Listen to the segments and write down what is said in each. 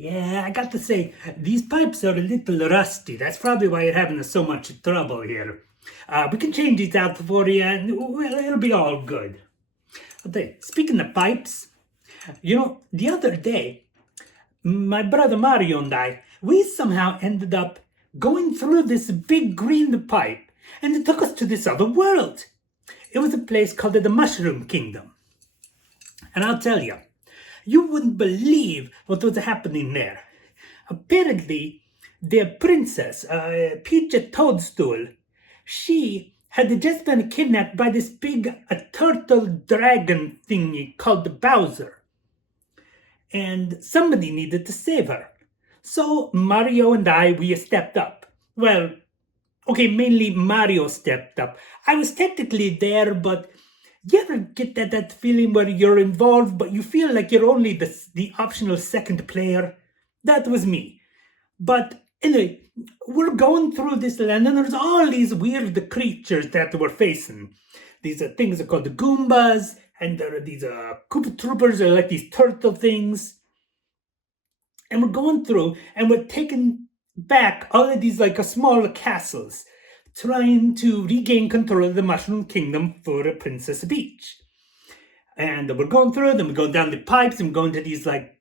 Yeah, I got to say, these pipes are a little rusty. That's probably why you're having so much trouble here. We can change these out for you, and well, it'll be all good. Okay, speaking of pipes, the other day, my brother Mario and I, we somehow ended up going through this big green pipe, and it took us to this other world. It was a place called the Mushroom Kingdom. And I'll tell you, you wouldn't believe what was happening there. Apparently, their princess, Peach Toadstool, she had just been kidnapped by this big turtle dragon thingy called Bowser. And somebody needed to save her. So Mario and we stepped up. Well, okay, mainly Mario stepped up. I was technically there, but you ever get that feeling where you're involved, but you feel like you're only the optional second player? That was me. But anyway, we're going through this land, and there's all these weird creatures that we're facing. These things are called the Goombas, and there are these Koopa Troopers, are like these turtle things. And we're going through, and we're taking back all of these like small castles, trying to regain control of the Mushroom Kingdom for Princess Peach. And we're going through them, we're going down the pipes, and we're going to these like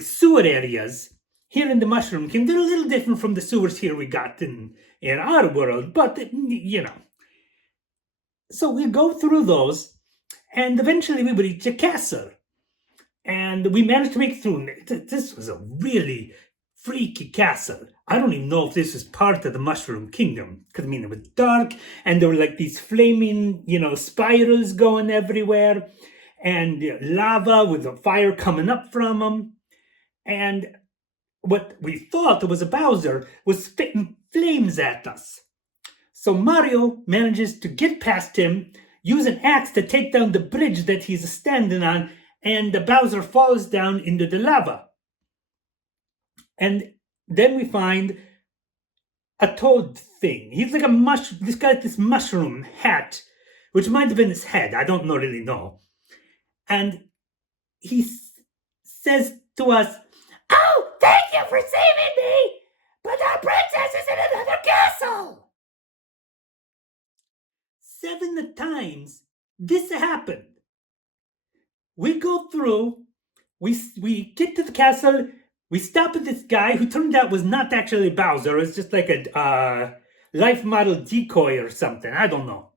sewer areas here in the Mushroom Kingdom. They're a little different from the sewers here we got in our world, but So we go through those, and eventually we reach a castle. And we managed to make it through. This was a really freaky castle. I don't even know if this is part of the Mushroom Kingdom. Because, it was dark, and there were like these flaming, spirals going everywhere, and lava with the fire coming up from them. And what we thought was a Bowser was spitting flames at us. So Mario manages to get past him, use an axe to take down the bridge that he's standing on, and the Bowser falls down into the lava. And then we find a toad thing. He's like a mushroom. This guy, this mushroom hat, which might have been his head. I don't really know. And he says to us, "Oh, thank you for saving me, but our princess is in another castle." 7 times this happened. We go through, we get to the castle, we stop at this guy who turned out was not actually Bowser. It was just like a life model decoy or something. I don't know.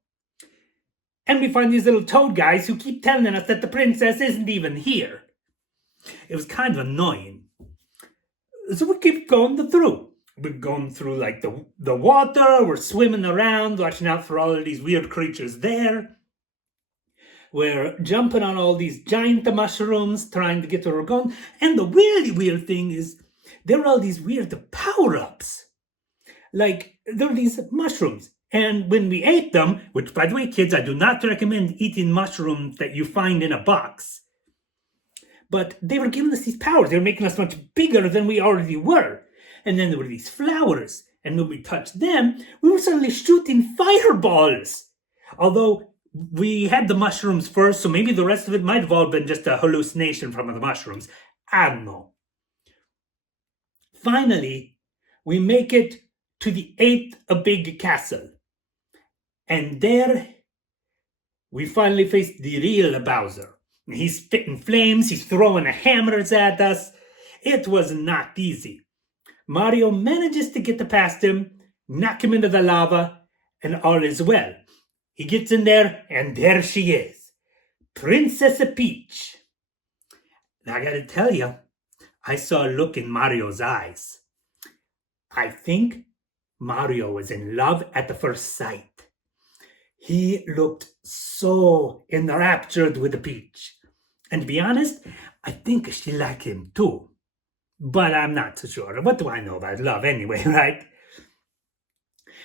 And we find these little toad guys who keep telling us that the princess isn't even here. It was kind of annoying. So we keep going through. We're going through like the water, we're swimming around, watching out for all of these weird creatures there. We're jumping on all these giant mushrooms, trying to get where we're going. And the really weird thing is, there are all these weird power-ups. Like, there are these mushrooms. And when we ate them, which, by the way, kids, I do not recommend eating mushrooms that you find in a box. But they were giving us these powers. They were making us much bigger than we already were. And then there were these flowers. And when we touched them, we were suddenly shooting fireballs. Although we had the mushrooms first, so maybe the rest of it might have all been just a hallucination from the mushrooms. I don't know. Finally, we make it to the 8th big castle. And there, we finally face the real Bowser. He's spitting flames, he's throwing hammers at us. It was not easy. Mario manages to get past him, knock him into the lava, and all is well. He gets in there, and there she is, Princess Peach. Now, I gotta tell you, I saw a look in Mario's eyes. I think Mario was in love at the first sight. He looked so enraptured with Peach. And to be honest, I think she liked him too. But I'm not so sure. What do I know about love anyway, right?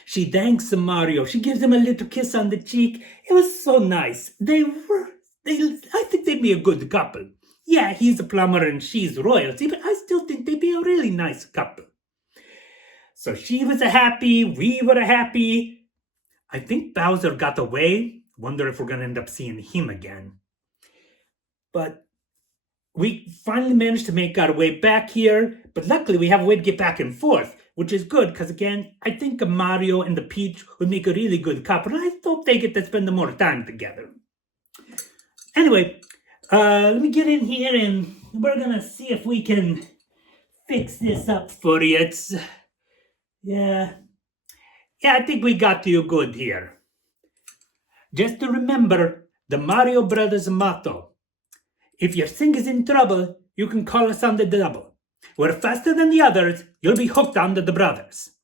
She thanks Mario. She gives him a little kiss on the cheek. It was so nice. I think they'd be a good couple. Yeah, he's a plumber and she's royalty, but I still think they'd be a really nice couple. So she was happy, we were happy. I think Bowser got away. Wonder if we're going to end up seeing him again. But we finally managed to make our way back here, but luckily we have a way to get back and forth, which is good because, again, I think Mario and the Peach would make a really good couple, and I hope they get to spend more time together. Anyway, let me get in here and we're gonna see if we can fix this up for you. Yeah, I think we got you good here. Just to remember the Mario Brothers motto. If your sink is in trouble, you can call us on the double. We're faster than the others, you'll be hooked on to the brothers.